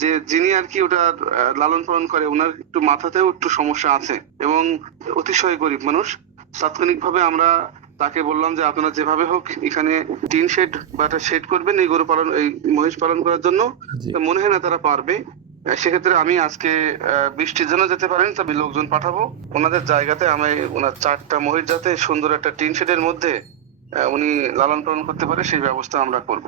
যে যিনি আর কি ওটা লালন পালন করে ওনার একটু মাথাতেও একটু সমস্যা আছে এবং অতিশয় গরিব মানুষ। তাৎক্ষণিকভাবে আমরা তাকে বললাম যে আপনারা যেভাবে হোক এখানে টিন শেড বা একটা শেড করবেন এই গরু পালন এই মহিষ পালন করার জন্য। জি। তো মনে হয় না তারা পারবে। সেক্ষেত্রে আমি আজকে বৃষ্টির জন্য যেতে পারেন, তবে লোকজন পাঠাবো ওনাদের জায়গাতে। আমি ওনার 4টা মহিষ যাতে সুন্দর একটা টিন শেডের মধ্যে উনি লালন পালন করতে পারে সেই ব্যবস্থা আমরা করব।